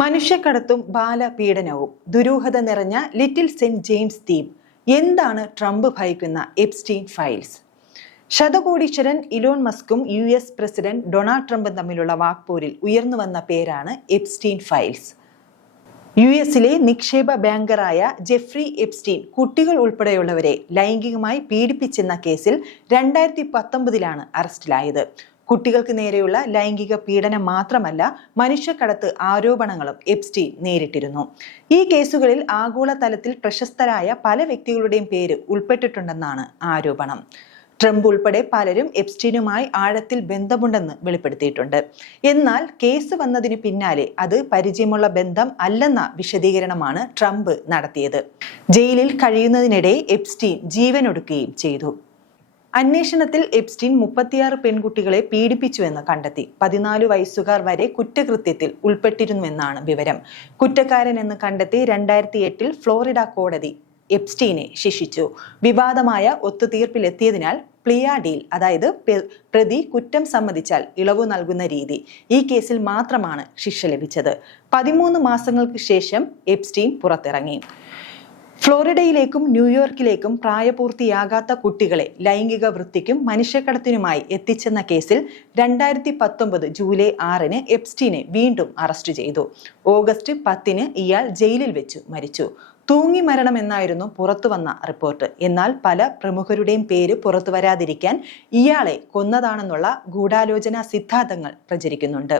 മനുഷ്യക്കടത്തും ബാലപീഡനവും. ദുരൂഹത നിറഞ്ഞ little saint James ദ്വീപ്. എന്താണ് ട്രംപ് ഭയക്കുന്ന എപ്സ്റ്റീൻ ഫയൽസ്? ശതകോടീശ്വരൻ ഇലോൺ മസ്കും യു എസ് പ്രസിഡന്റ് ഡൊണാൾഡ് ട്രംപും തമ്മിലുള്ള വാക്പോരിൽ ഉയർന്നു വന്ന പേരാണ് എപ്സ്റ്റീൻ ഫയൽസ്. യു എസിലെ നിക്ഷേപ ബാങ്കറായ ജെഫ്രി എപ്സ്റ്റീൻ കുട്ടികൾ ഉൾപ്പെടെയുള്ളവരെ ലൈംഗികമായി പീഡിപ്പിച്ചെന്ന കേസിൽ രണ്ടായിരത്തി പത്തൊമ്പതിലാണ് അറസ്റ്റിലായത്. കുട്ടികൾക്ക് നേരെയുള്ള ലൈംഗിക പീഡനം മാത്രമല്ല മനുഷ്യക്കടത്ത് ആരോപണങ്ങളും എപ്സ്റ്റി നേരിട്ടിരുന്നു. ഈ കേസുകളിൽ ആഗോളതലത്തിൽ പ്രശസ്തരായ പല വ്യക്തികളുടെയും പേര് ഉൾപ്പെട്ടിട്ടുണ്ടെന്നാണ് ആരോപണം. ട്രംപ് ഉൾപ്പെടെ പലരും എപ്സ്റ്റീനുമായി ആഴത്തിൽ ബന്ധമുണ്ടെന്ന് വെളിപ്പെടുത്തിയിട്ടുണ്ട്. എന്നാൽ കേസ് വന്നതിന് പിന്നാലെ അത് പരിചയമുള്ള ബന്ധം അല്ലെന്ന വിശദീകരണമാണ് ട്രംപ് നടത്തിയത്. ജയിലിൽ കഴിയുന്നതിനിടെ എപ്സ്റ്റീൻ ജീവനൊടുക്കുകയും ചെയ്തു. അന്വേഷണത്തിൽ എപ്സ്റ്റീൻ മുപ്പത്തിയാറ് പെൺകുട്ടികളെ പീഡിപ്പിച്ചുവെന്ന് കണ്ടെത്തി. പതിനാല് വയസ്സുകാർ വരെ കുറ്റകൃത്യത്തിൽ ഉൾപ്പെട്ടിരുന്നുവെന്നാണ് വിവരം. കുറ്റക്കാരൻ എന്ന് കണ്ടെത്തി രണ്ടായിരത്തി എട്ടിൽ ഫ്ലോറിഡ കോടതി എപ്സ്റ്റീനെ ശിക്ഷിച്ചു. വിവാദമായ ഒത്തുതീർപ്പിലെത്തിയതിനാൽ പ്ലിയ ഡീൽ അതായത് പ്രതി കുറ്റം സമ്മതിച്ചാൽ ഇളവ് നൽകുന്ന രീതി ഈ കേസിൽ മാത്രമാണ് ശിക്ഷ ലഭിച്ചത്. പതിമൂന്ന് മാസങ്ങൾക്ക് ശേഷം എപ്സ്റ്റീൻ പുറത്തിറങ്ങി. ഫ്ലോറിഡയിലേക്കും ന്യൂയോർക്കിലേക്കും പ്രായപൂർത്തിയാകാത്ത കുട്ടികളെ ലൈംഗിക വൃത്തിക്കും മനുഷ്യക്കടത്തിനുമായി എത്തിച്ചെന്ന കേസിൽ രണ്ടായിരത്തി പത്തൊമ്പത് ജൂലൈ ആറിന് എപ്സ്റ്റീനെ വീണ്ടും അറസ്റ്റ് ചെയ്തു. ഓഗസ്റ്റ് പത്തിന് ഇയാൾ ജയിലിൽ വെച്ച് മരിച്ചു. തൂങ്ങി മരണം എന്നായിരുന്നു പുറത്തു വന്ന റിപ്പോർട്ട്. എന്നാൽ പല പ്രമുഖരുടെയും പേര് പുറത്തു വരാതിരിക്കാൻ ഇയാളെ കൊന്നതാണെന്നുള്ള ഗൂഢാലോചന സിദ്ധാന്തങ്ങൾ പ്രചരിക്കുന്നുണ്ട്.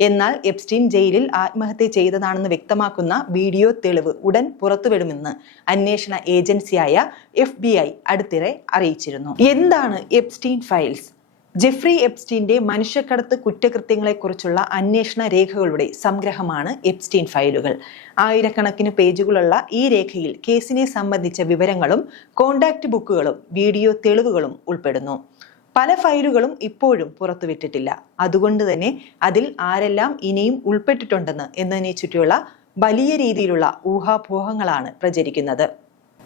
എന്നാൽ എപ്സ്റ്റീൻ ജയിലിൽ ആത്മഹത്യ ചെയ്തതാണെന്ന് വ്യക്തമാക്കുന്ന വീഡിയോ തെളിവ് ഉടൻ പുറത്തുവിടുമെന്ന് അന്വേഷണ ഏജൻസിയായ എഫ് അടുത്തിടെ അറിയിച്ചിരുന്നു. എന്താണ് എപ്സ്റ്റീൻ ഫയൽസ്? ജെഫ്രി എപ്സ്റ്റീന്റെ മനുഷ്യക്കടത്ത് കുറ്റകൃത്യങ്ങളെക്കുറിച്ചുള്ള അന്വേഷണ രേഖകളുടെ സംഗ്രഹമാണ് എപ്സ്റ്റീൻ ഫയലുകൾ. ആയിരക്കണക്കിന് പേജുകളുള്ള ഈ രേഖയിൽ കേസിനെ സംബന്ധിച്ച വിവരങ്ങളും കോണ്ടാക്ട് ബുക്കുകളും വീഡിയോ തെളിവുകളും ഉൾപ്പെടുന്നു. പല ഫയലുകളും ഇപ്പോഴും പുറത്തുവിട്ടിട്ടില്ല. അതുകൊണ്ട് തന്നെ അതിൽ ആരെല്ലാം ഇനിയും ഉൾപ്പെട്ടിട്ടുണ്ടെന്ന് എന്നതിനെ ചുറ്റിയുള്ള വലിയ രീതിയിലുള്ള ഊഹാപോഹങ്ങളാണ് പ്രചരിക്കുന്നത്.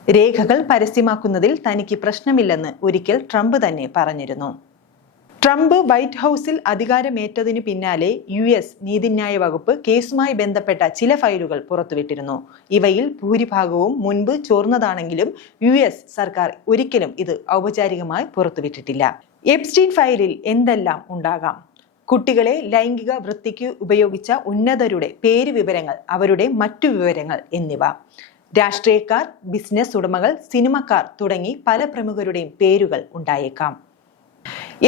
രേഖകൾ പരസ്യമാക്കുന്നതിൽ തനിക്ക് പ്രശ്നമില്ലെന്ന് ഒരിക്കൽ ട്രംപ് തന്നെ പറഞ്ഞിരുന്നു. ട്രംപ് വൈറ്റ് ഹൗസിൽ അധികാരമേറ്റതിനു പിന്നാലെ യു എസ് നീതിന്യായ വകുപ്പ് കേസുമായി ബന്ധപ്പെട്ട ചില ഫയലുകൾ പുറത്തുവിട്ടിരുന്നു. ഇവയിൽ ഭൂരിഭാഗവും മുൻപ് ചോർന്നതാണെങ്കിലും യു സർക്കാർ ഒരിക്കലും ഇത് ഔപചാരികമായി പുറത്തുവിട്ടിട്ടില്ല. എപ്സ്റ്റീൻ ഫയലിൽ എന്തെല്ലാം ഉണ്ടാകാം? കുട്ടികളെ ലൈംഗിക വൃത്തിക്ക് ഉപയോഗിച്ച ഉന്നതരുടെ പേര് വിവരങ്ങൾ അവരുടെ മറ്റു വിവരങ്ങൾ എന്നിവ. രാഷ്ട്രീയക്കാർ ബിസിനസ് ഉടമകൾ സിനിമക്കാർ തുടങ്ങി പല പ്രമുഖരുടെയും പേരുകൾ ഉണ്ടായേക്കാം.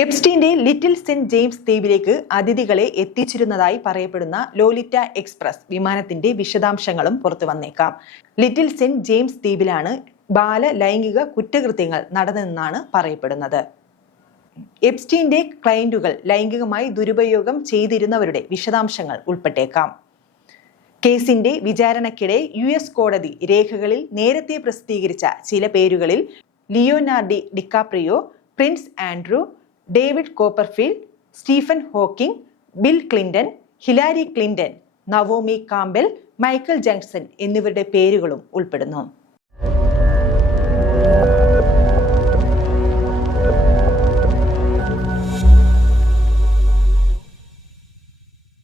എപ്സ്റ്റീന്റെ ലിറ്റിൽ സെന്റ് ജെയിംസ് ദ്വീപിലേക്ക് അതിഥികളെ എത്തിച്ചിരുന്നതായി പറയപ്പെടുന്ന ലോലിറ്റ എക്സ്പ്രസ് വിമാനത്തിന്റെ വിശദാംശങ്ങളും പുറത്തു വന്നേക്കാം. ലിറ്റിൽ സെന്റ് ജെയിംസ് ദ്വീപിലാണ് ബാല ലൈംഗിക കുറ്റകൃത്യങ്ങൾ നടന്നതെന്നാണ് പറയപ്പെടുന്നത്. എപ്സ്റ്റീന്റെ ക്ലയന്റുകൾ ലൈംഗികമായി ദുരുപയോഗം ചെയ്തിരുന്നവരുടെ വിശദാംശങ്ങൾ ഉൾപ്പെട്ടേക്കാം. കേസിന്റെ വിചാരണയ്ക്കിടെ യു എസ് കോടതി രേഖകളിൽ നേരത്തെ പ്രസിദ്ധീകരിച്ച ചില പേരുകളിൽ Leonardo DiCaprio Prince Andrew David Copperfield Stephen Hawking Bill Clinton Hillary Clinton Naomi Campbell Michael Jackson എന്നിവരുടെ പേരുകളും ഉൾപ്പെടുന്നു.